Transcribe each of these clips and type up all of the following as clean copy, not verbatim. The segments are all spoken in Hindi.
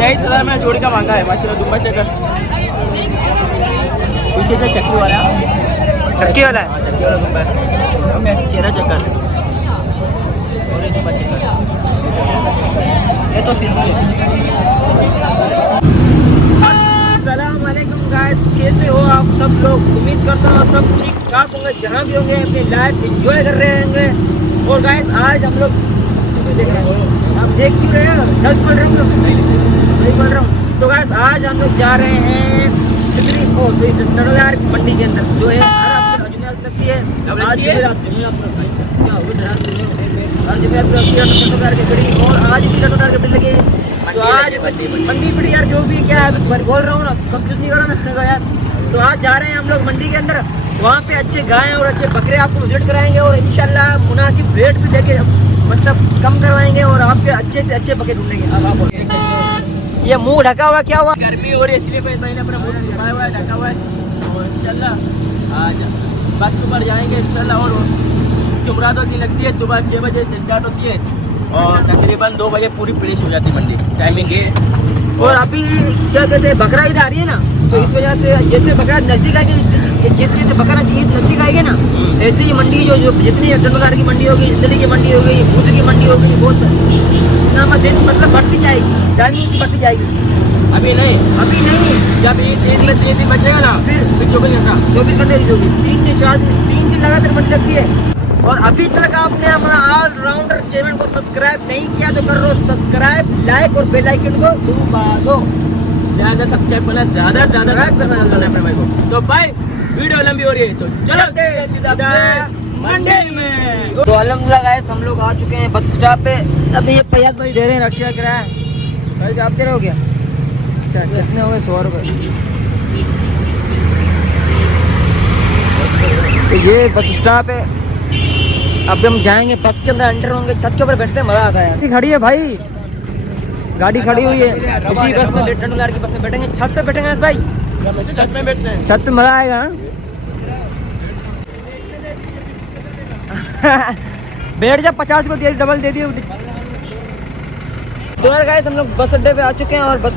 23,000 में जोड़ी का मांगा है माशाल्लाह। दुम्बा चक्कर पीछे से चक्की वाला है। चक्की वाला है। चक्की वाला दुम्बा है। चेहरा चक्कर और ये दुम्बा चक्कर ये तो सिंपल है। अस्सलाम वालेकुम गाइस, कैसे हो आप सब लोग? उम्मीद करता हूँ सब ठीक ठाक होंगे, जहाँ भी होंगे अपनी लाइफ एंजॉय कर रहे होंगे। और गाइस आज हम लोग देख रहे हैं, आप देख क्यों रहे हो? गलत बोल रहे हो? सही बोल रहा हूँ। तो गाइस आज हम लोग जा रहे हैं सिकरी टंडोलार मंडी के अंदर, जो है हर हफ्ते जुमेरात लगती है। आज जुमेरात टंडोलार की बिल्डिंग, और आज भी टंडोलार की बिल्डिंग लगी है। तो आज मंडी पड़ी यार, जो भी क्या है मैं बोल रहा हूँ ना, कंफ्यूज नहीं करो मैं यार। तो आज जा रहे हैं हम लोग मंडी के अंदर, वहाँ पे अच्छे गाय और अच्छे बकरे आपको विजिट कराएंगे और इंशाल्लाह मुनासिब रेट भी देके मतलब कम करवाएंगे और आपके अच्छे से अच्छे बकरे ढूंढेंगे। अब आप ये मुंह ढका हुआ क्या हुआ? गर्मी हो रही है इसलिए मैंने अपना मुंह ढका हुआ है, ढका हुआ है। और इंशाल्लाह आज बस ऊपर जाएंगे इंशाल्लाह। और जुमरातों की लगती है सुबह 6 बजे से स्टार्ट होती है और तकरीबन 2 बजे पूरी फिनिश हो जाती है मंडी, टाइमिंग ये। और अभी क्या कहते हैं बकरा ईद आ रही है ना, तो इस वजह से जैसे बकरा नज़दीक आएगी, जैसे बकरा ईद नज़दीक आएगी ना, ऐसे ही मंडी जो जितनी टंडोलार की मंडी होगी, जिंदगी की मंडी हो गई, भूत की मंडी हो गई, बहुत दिन मतलब बढ़ती जाएगी, टाइमिंग बढ़ती जाएगी। अभी नहीं जब ईद 3 दिन बचेगा ना, फिर 24 घंटे की होगी। 3 दिन 4 दिन 3 दिन लगातार मंडी लगती है। और अभी तक आपने हमारा ऑलराउंडर चैनल को सब्सक्राइब नहीं किया तो कर लो सब्सक्राइब, लाइक और बेल आइकन को दबा दो। ज्यादा सब्सक्राइब करना, ज्यादा सब्सक्राइब करना अपने भाई को। तो भाई वीडियो लंबी हो रही है तो चलो मंडी में। तो अल्हम्दुलिल्लाह गाइस हम लोग आ चुके हैं बस स्टॉप पे। अभी ये फैयाज भाई दे रहे हैं रक्षा किराया। भाई आप दे रहे हो क्या? अच्छा कितने हो गए? 100 रुपये। तो ये बस स्टॉप है, अब हम जाएंगे बस के अंदर, एंटर होंगे, छत के ऊपर बैठते हैं, मजा आता है यार। खड़ी है भाई, गाड़ी खड़ी हुई है, इसी बस में टंडोलार की बस में बैठेंगे, छत पे बैठेंगे भाई, छत में बैठते हैं, छत पे मजा आएगा। बैठ जा, 50 को दिया, डबल दे दिए। तो यार गाइस हम लोग बस अड्डे पे आ चुके हैं और बस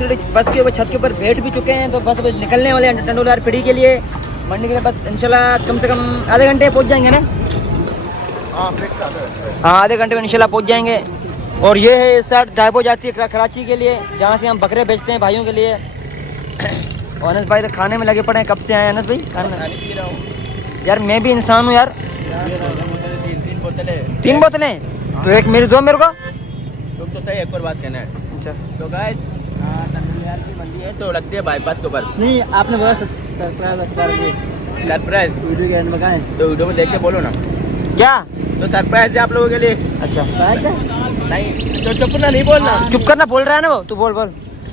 के ऊपर छत के ऊपर बैठ भी चुके हैं। तो बस निकलने वाले हैं टंडोलार पीढ़ी के लिए, मंडी के लिए। बस इंशाल्लाह कम से कम आधे घंटे पहुँच जाएंगे ना। हाँ आधे घंटे में इंशाल्लाह पहुँच जाएंगे। और ये है इस साइड डायपो जाती है कराची के लिए, जहाँ से हम बकरे बेचते हैं भाइयों के लिए। अनस भाई तो खाने में लगे पड़े हैं, कब से आए अनस भाई? खाना यार मैं भी इंसान हूँ यार। 3 बोतलें तो एक मेरी, 2 मेरे को। तुम तो सही, एक और बात कहना है। अच्छा तो गाइस टंडोलार की मंडी है तो लगती है बाईपास के ऊपर। नहीं आपने बोला सरप्राइज वीडियो के एंड में कहा है, तो वीडियो में देख के बोलो ना क्या। तो सरप्राइज है आप लोगों के लिए। अच्छा नहीं तो चुप ना, नहीं बोलना, चुप करना, बोल रहा है ना वो, तू बोल।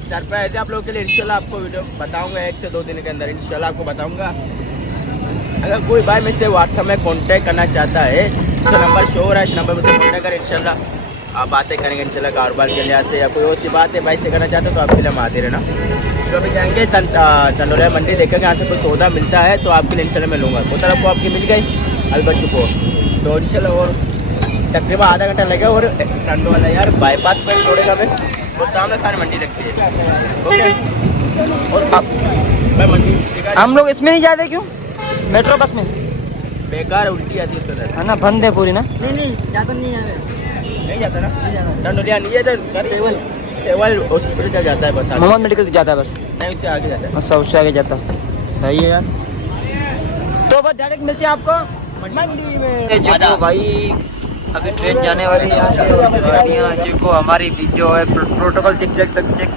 सरप्राइज है आप लोगों के लिए, इंशाल्लाह आपको वीडियो बताऊंगा 1 से 2 दिन के अंदर, इंशाल्लाह आपको बताऊंगा। अगर कोई भाई मुझसे व्हाट्सएप में कांटेक्ट करना चाहता है तो नंबर शो हो रहा है, इस नंबर पर कांटेक्ट करें, इंशाल्लाह आप बातें करेंगे इंशाल्लाह कारोबार के लिहाज से, या कोई और सी बात है भाई से करना चाहते हो तो आपके लिए हम आते रहना। तो अभी जाएंगे टंडोलार मंडी, देखेंगे यहाँ से कोई सौदा मिलता है तो आपके लिए इंशाल्लाह मैं लूँगा। वो तरफ को आपकी मिल गई अलबत चुको तो इंशाल्लाह। और तकरीबन आधा घंटा लगेगा। और टंडोला यार बाईपास पर छोड़ेगा मैं, वो सामने सारी मंडी लगती है। ओके और अब मैं मंडी हम लोग इसमें नहीं जाते क्यों? मेट्रो बस में बेकार उल्टी आती है ना, बंद है पूरी ना। नहीं जाता नहीं जाता ना, टंडोलिया नहीं है, केवल हॉस्पिटल तक जाता है बस, मोहम्मद मेडिकल तक जाता है बस, नहीं उससे आगे जाता है। अच्छा उससे आगे जाता सही है यार। तो बस डायरेक्ट मिलते हैं आपको मंडी में। जो भाई अभी ट्रेन जाने वाली है यहाँ से, गाड़ियाँ देखो हमारी जो है प्रोटोकॉल चेक कर सकते हैं।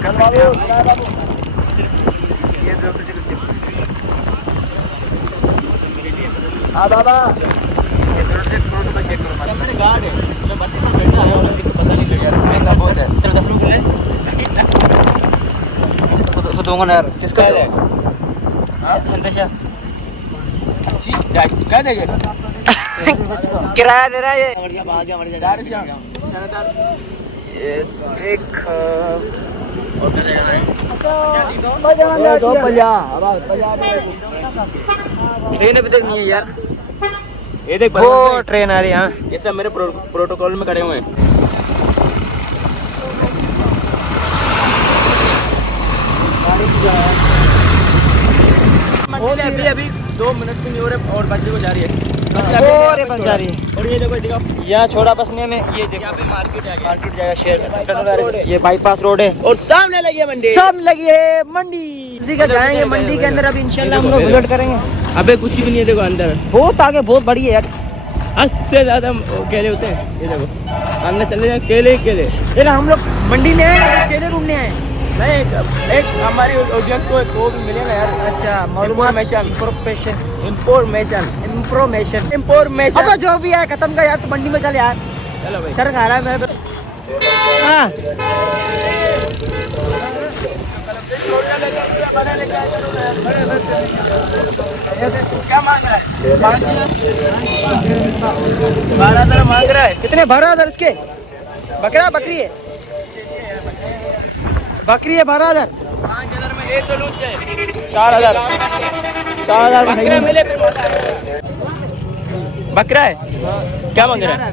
हाँ बाबा ये प्रोटोकॉल चेक करो, मेरे गार्ड है, मैं बस में बैठा है और पता नहीं चल यार पैसा बहुत है। तेरे 10 रुपये तो दूंगा ना यार। किसका है? संदेशा क्या देंगे? किराया दे रहा है ये। देख ट्रेन अभी तक नहीं है यार, ये देख वो ट्रेन आ रही है। ये सब मेरे प्रोटोकॉल में खड़े हुए हैं। अभी अभी 2 मिनट भी नहीं हो रहे और बच्चे को जा रही है और बस जा रही है। और ये देखो दिखाओ यहाँ छोड़ा बसने में ये देखो यहाँ पे मार्केट है मार्केट जाएगा शहर, ये बाईपास रोड है और सामने लगी है मंडी सब लगी है मंडी। जाएंगे मंडी के अंदर, अभी इंशाल्लाह हम लोग विजिट करेंगे। अबे कुछ भी नहीं है देखो अंदर, बहुत आगे बहुत बड़ी है यार, 80 से ज्यादा केले होते हैं। ये देखो अंदर चले जाए केले केले। ये हम लोग मंडी में आए, केले ढूंढने आए। नहीं एक हमारी ऑडियंस को वो भी मिले ना यार। अच्छा मालूमात, इंफॉर्मेशन अब जो भी है खत्म कर यार, तो मंडी में चल यार। चलो भाई सर खा रहा है मेरे हाँ क्या मांग रहा है? 12,000 मांग रहा है। कितने 12,000 इसके? बकरा बकरी है, बकरी है 12,000। 5,000 में एक तो लूट है 4,000 में सही मिले फिर बकरा है। क्या मांग रहा है?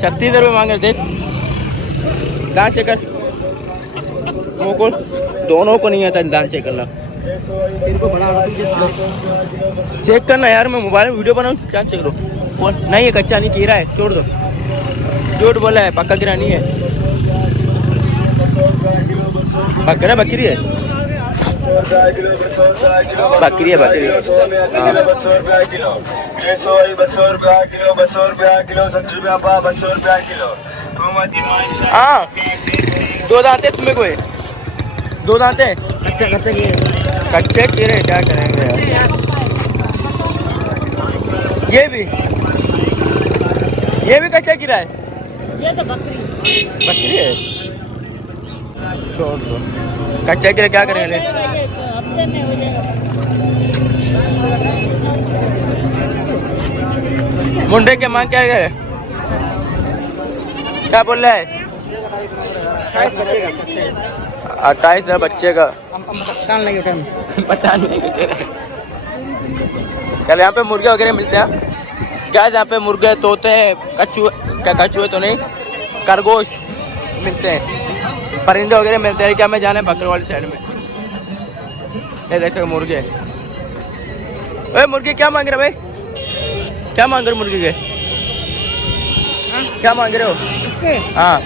36 रुपये मांग रहे। देख दान चेक कर, वो को दोनों को नहीं आता दान चेक करना। इनको बड़ा चेक करना यार, मैं मोबाइल में वीडियो बनाऊँ क्या चेक करो। कौन नहीं है, कच्चा नहीं कीरा है, छोड़ दो। झूठ बोला है, पक्का कीरा नहीं है, बकरा बकरी है, बकरी है बकरी। 200 रुपया किलो, 200 रुपया किलो, 200 रुपया किलो, 70 रुपया पा, 200 रुपया किलो। हाँ 2 दांते तुम्हें कोई 2 दांते कच्चे कीड़े क्या करेंगे यार। ये भी कच्चा कीड़ा है, ये तो बकरी है। छोड़ दो, कच्चा कीड़ा क्या करेंगे। मुंडे के मांग क्या है, क्या बोल रहा है? 28 बच्चे का पता नहीं। चल यहाँ पे मुर्गे वगैरह मिलते हैं क्या? यहाँ पे मुर्गे तोते हैं, कछुए तो नहीं, खरगोश मिलते हैं, परिंदे वगैरह मिलते हैं। क्या मैं जाना है बकरे वाली साइड में। ये देखो मुर्गे, अरे मुर्गे क्या मांग रहे भाई? क्या मांग रहे मुर्गे के? क्या मांग रहे हो? हाँ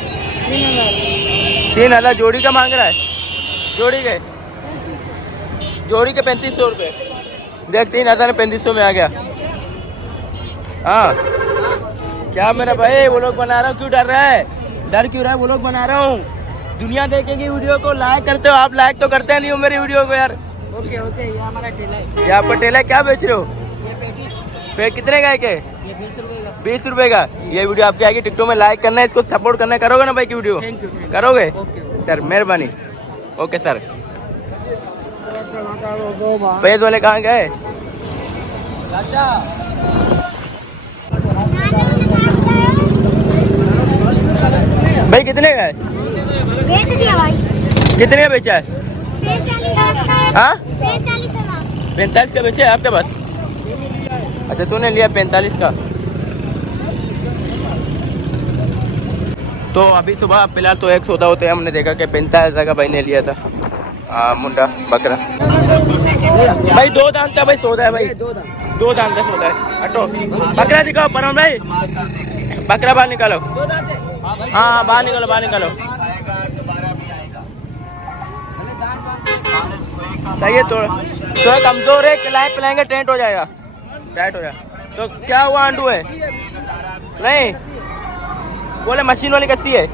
3,000 जोड़ी का मांग रहा है। जोड़ी के 3500 रुपये। देख 3,000 3500 में आ गया। हाँ क्या मेरा भाई, वो लोग बना रहा हूँ, क्यों डर रहा है? डर क्यों रहा है? वो लोग बना रहा हूँ, दुनिया देखेगी वीडियो को, लाइक करते हो आप, लाइक तो करते नहीं हो मेरी वीडियो को यार। ओके ये हमारा ठेला है। यहाँ पर ठेला क्या बेच रहे हो? ये कितने का है के? 20 रुपए का। ये वीडियो आपकी आएगी, टिकटॉक में लाइक करना है, इसको सपोर्ट करना है। करोगे ना भाई की वीडियो? करोगे सर, मेहरबानी। Okay sir. फैज वाले कहाँ गए? भाई कितने का है? बेच दिया भाई। कितने का बेचा है? 45,000। हाँ 45,000 का बेचा है आपके पास? अच्छा तूने लिया 45 का। तो अभी सुबह फिलहाल तो एक सौदा होते हैं, हमने देखा कि 45,000 का भाई ने लिया था मुंडा बकरा। भाई 2 दांत का भाई सौदा है भाई, 2 दांत का सौदा है। हटो बकरा दिखाओ परम भाई, बकरा बाहर निकालो। हाँ बाहर निकालो, बाहर निकालो। सही है, थोड़ा कमजोर है, पिलाएंगे टेंट हो जाएगा, टाइट हो जाएगा। तो क्या हुआ आंडू है? नहीं बोले मशीन वाली कस्सी है।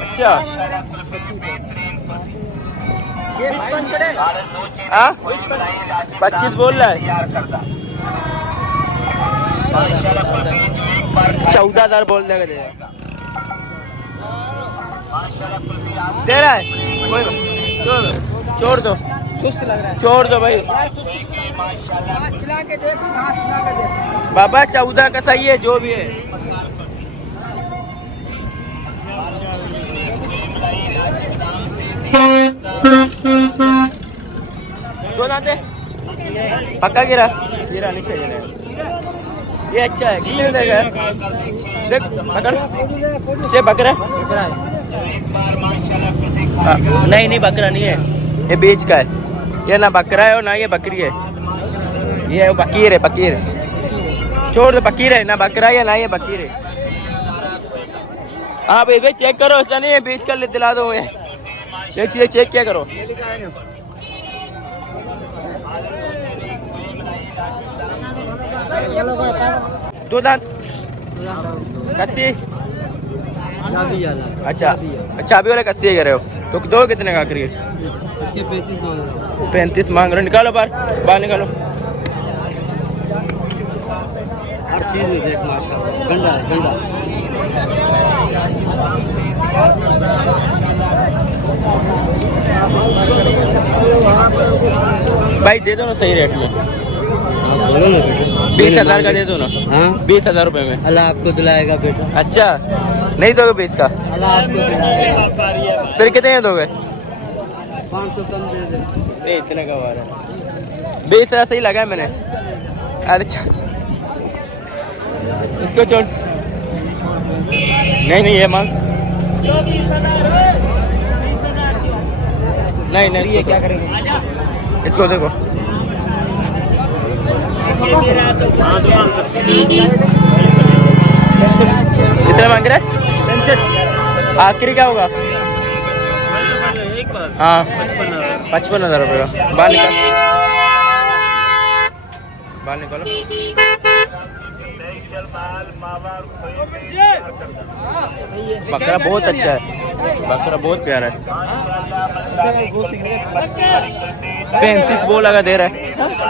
अच्छा हाँ 25 बोल रहा है। 14,000 बोल देगा दे रहा है। छोड़ दो, सुस्त लग रहा है, छोड़ दो भाई। खिला के देखो, घास खिला के देखो। बाबा 14 का सही है जो भी है। दो दांते पक्का गिरा नहीं चाहिए। ये अच्छा है, कितने देगा? देख पकड़ चे बकरा। नहीं बकरा नहीं है। ये बीच का है, ये ना बकरा है और ना ये बकरी है, ये बकीर है, बकीर। छोड़ दो, बकीर है, ना बकरा है ना ये बकीर है। आप ये चेक करो, उसका नहीं है बीच का दिला दो, ये चीज़ें चेक क्या करो। दो दांत कस्सी, अच्छा चाबी वाले कस्सी कह रहे हो, तो दो कितने का आखिर? इसके 35 मांग रहा हूँ। 35 मांग रहे हो, निकालो बाहर निकालो। हर चीज़ में देख माशाल्लाह, गंदा है गंदा। भाई दे दो ना सही रेट में, बोलो ना बेटा, 20,000 का दे दो ना। हाँ 20,000 रुपए में। अल्लाह आपको दिलाएगा बेटा, अच्छा नहीं दोगे 20 का? अल्लाह आपको दिलाएगा। फिर कितने दोगे? 500 कम दे दे। इतने का हुआ है, 20,000 सही लगा है मैंने। अच्छा इसको छोड़, नहीं ये मांग, नहीं ये क्या करेंगे, इसको देखो। कितने मांग रहे? आखिरी क्या होगा? हाँ 55,000 रुपये का। बाहर निकालो। बकरा बहुत अच्छा है, बकरा बहुत प्यारा है। 35 बोल लगा दे रहा है,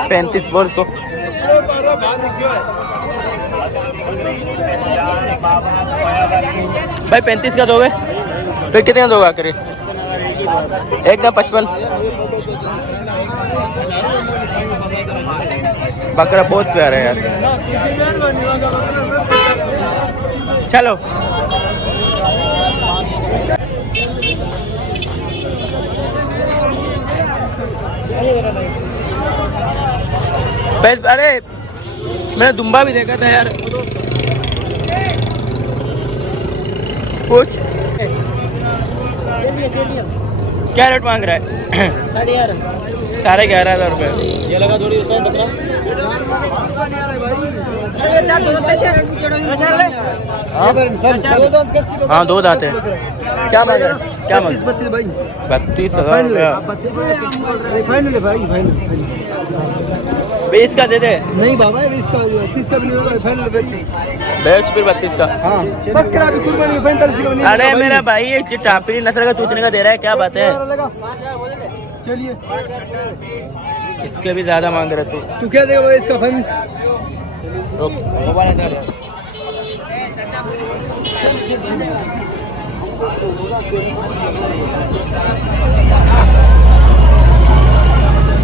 35 बोल इसको। भाई 35 का दोगे? फिर कितने दोगे आखिर? एकदम 55। बकरा बहुत प्यारा है यार। चलो बस, अरे मैंने दुम्बा भी देखा था यार कुछ। क्या रेट मांग रहा है? 11,500 रुपये। ये लगा थोड़ी सौ बकरा। हाँ 2 दांत है। क्या मांग रहा है? क्या मांग? 32,000 रुपया। 20 का दे दे। नहीं बाबा 20 का 30 का भी नहीं होगा, फाइनल 32। बेच फिर 32 का। हाँ बकरा भी कुर्बानी 45 का नहीं। अरे मेरा भाई ये टापरी नस्ल का तू इतने का दे रहा है, क्या बात है? चलिए इसके भी ज्यादा मांग रहे तू क्या देगा भाई इसका फाइनल? मोबाइल दे।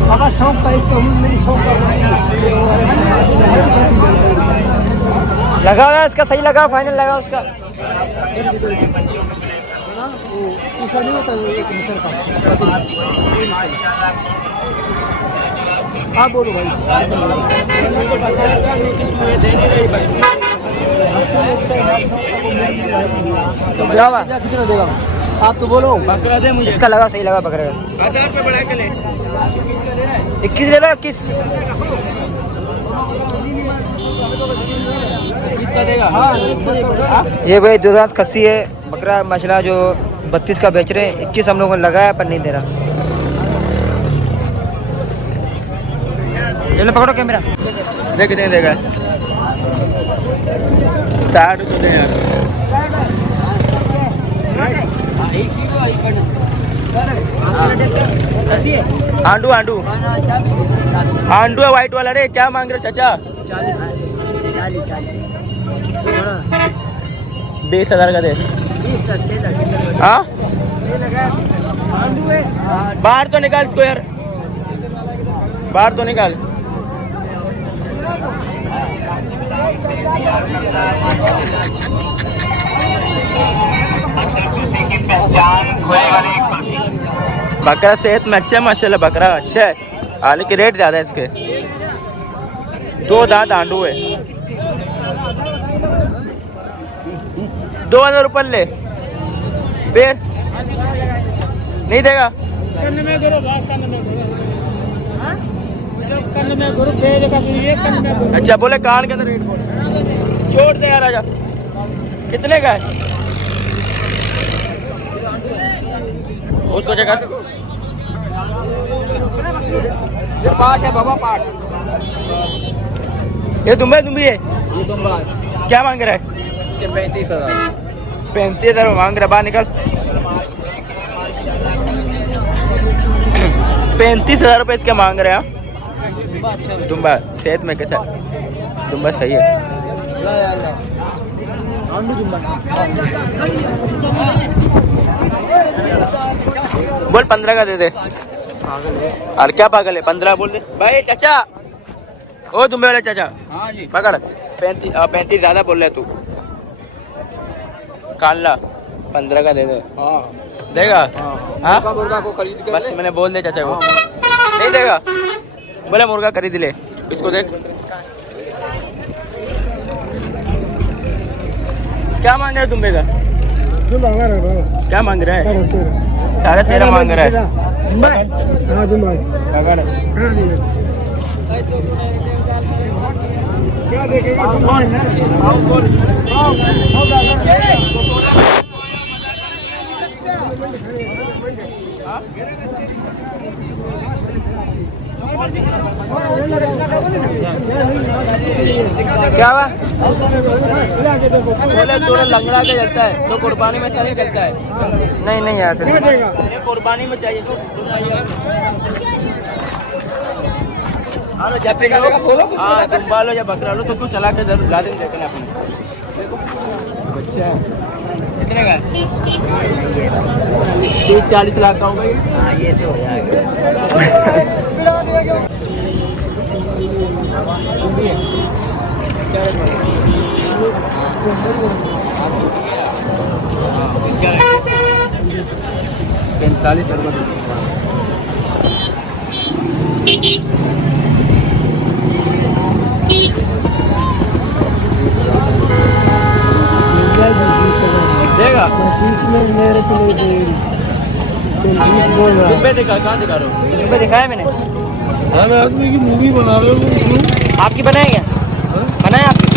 बाबा शौक का इसका नहीं, शौक का लगा हुआ इसका, सही लगा, फाइनल लगा उसका। नहीं होता आप बोलो भाई। कितना देगा आप तो बोलो। बकरा दे मुझे। इसका लगा, सही लगा बकरा। 1000 रुपये बढ़ा के ले। 21 ले लो, 21 देगा। ये भाई 2 दांत खस्सी है बकरा मछला, जो 32 का बेच रहे हैं। 21 हम लोगों ने लगाया पर नहीं दे रहा। ले लो, पकड़ो कैमरा। देख कितने देगा? 60 रुपये दे यार। आंडू आंडू आंडू है व्हाइट वाला रे। क्या मांग रहे हो चाचा? 20,000 का दे। हाँ बाहर तो निकाल इसको यार, बाहर तो निकाल। बकरा सेहत में अच्छा है माशाल्लाह, बकरा अच्छा है, हालांकि रेट ज्यादा है इसके। 2 दांत आंडू है। 2,000 रुपये ले, फिर नहीं देगा। अच्छा बोले कान के अंदर रेट बोले छोड़ दे यार आजा कितने का है उसको जगह पाँच है बाबा पाँच ये तुम्बे तुम भी है क्या मांग रहा है 35,000 35,000 मांग रहा बाहर निकल 35,000 रुपये इसके मांग रहे हैं तुम्बा सेहत में कैसा है तुम्बा सही है बोल 15 का दे दे और क्या पागल है 15 बोल दे भाई चाचा ओ तुम्बे वाले चाचा हाँ जी पकड़ 35 ज्यादा बोल रहे तू कान ला 15 का दे दे देगा हाँ मुर्गा को खरीद के बस मैंने बोल दे चाचा को नहीं देगा बोले मुर्गा खरीद ले इसको देख क्या मांग रहा है तुम्बे का क्या मांग रहा है 13.5 मांग रहा है क्या हुआ बोले थोड़ा लंगड़ा के चलता है तो कुर्बानी में नहीं चलता है नहीं यार कुर्बानी में चाहिए हाँ तुम बालो या बकरा लो तो उसको चला के जरूर ला देंगे अपने अच्छा कितने का 30-40 लाख का होगा ये से हो जाएगा 45 देगा मेरे को दिखा कहाँ दिखा रहे हो दिखाया मैंने आदमी की मूवी बना रहे हो आपकी बनाए क्या बनाए आपकी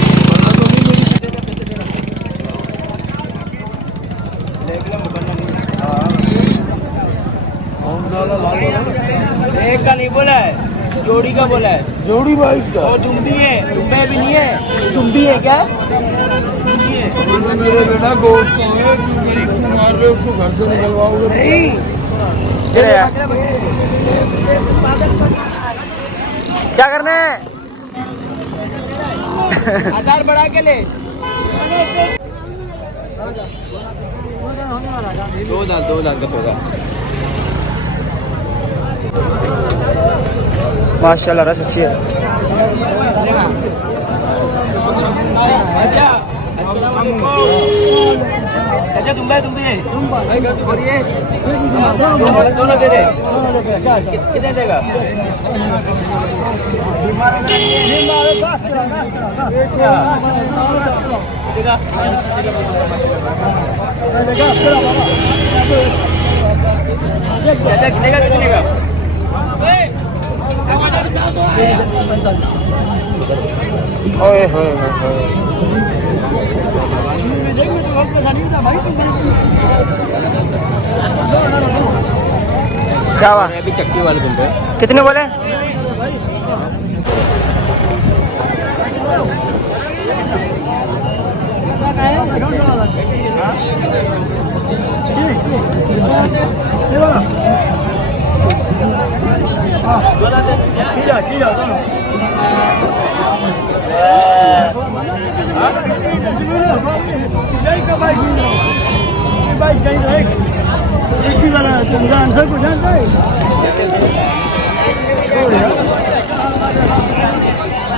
एक का नहीं बोला है जोड़ी का बोला है जोड़ी भाई का और तुम भी है तुम्बे भी नहीं है तुम भी है क्या मेरे बेटा दोस्त है तू गरीब को मार रहे उसको घर से निकलवाओगे नहीं क्या करना है आधार बढ़ा के ले दो दाल का होगा माशाल्लाह रस अच्छी है अच्छा तुम भी दोनों दे दे कितने देगा कितने का ओए होए क्या हुआ अभी चक्की वाले तुम पे कितने बोले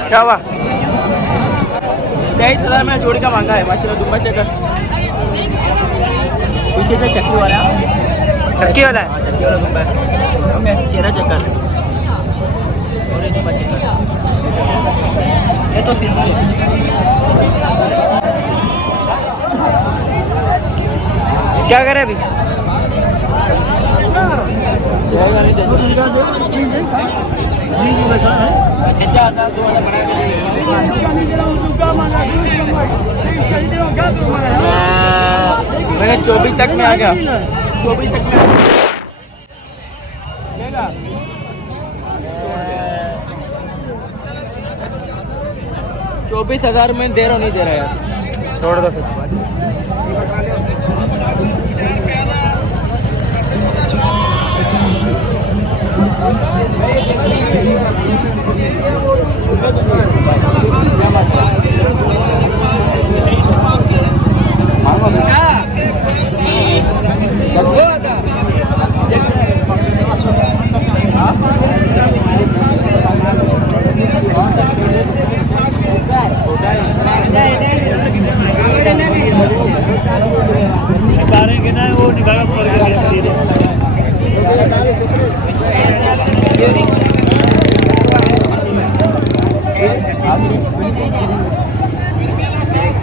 क्या हुआ 23,000 में जोड़ी का मांगा है माशाल्लाह दुम्बा चक्कर पीछे से चक्की वाला है चक्की वाला दुम्बा चेहरा चक्कर और ये दुम्बा चक्कर ये तो सिंपल है क्या करे अभी मैंने 24 तक में आ गया, 24 तक में आ गया। लेगा 24,000 में दे रहा हूँ, नहीं दे रहा यार, छोड़ दो फिर।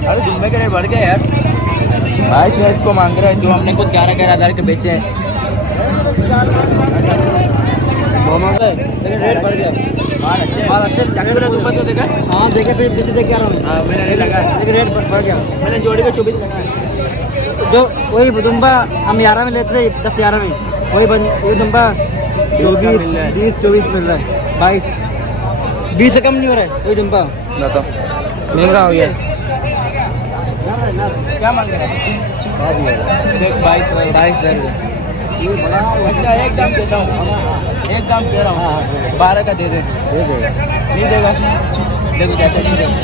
अरे दिन में के बढ़ गए यार, 22 को मांग रहा है, जो हमने खुद 11,000 के बेचे हैं। लेकिन रेट बढ़ गया। माल अच्छे जाके बोला तुम तो देखा? हाँ देखे, फिर पीछे देख के आ रहा हूँ। हाँ मैंने नहीं लगा, लेकिन रेट बढ़ गया। मैंने जोड़ी को 24 लगा है। जो वही दुम्बा हम 11 में लेते थे, 10-11 में, वही दुम्बा 24, 20, 24 मिल रहा है। 22 से कम नहीं हो रहा है वही दुम्बा। बताओ महंगा हो गया। क्या मांग रहा है? देख 22,000 अच्छा, एक दाम देता हूँ, एक दाम दे रहा हूँ, 12 का दे देगा, नहीं देगा? देखो चाचा नहीं देगा।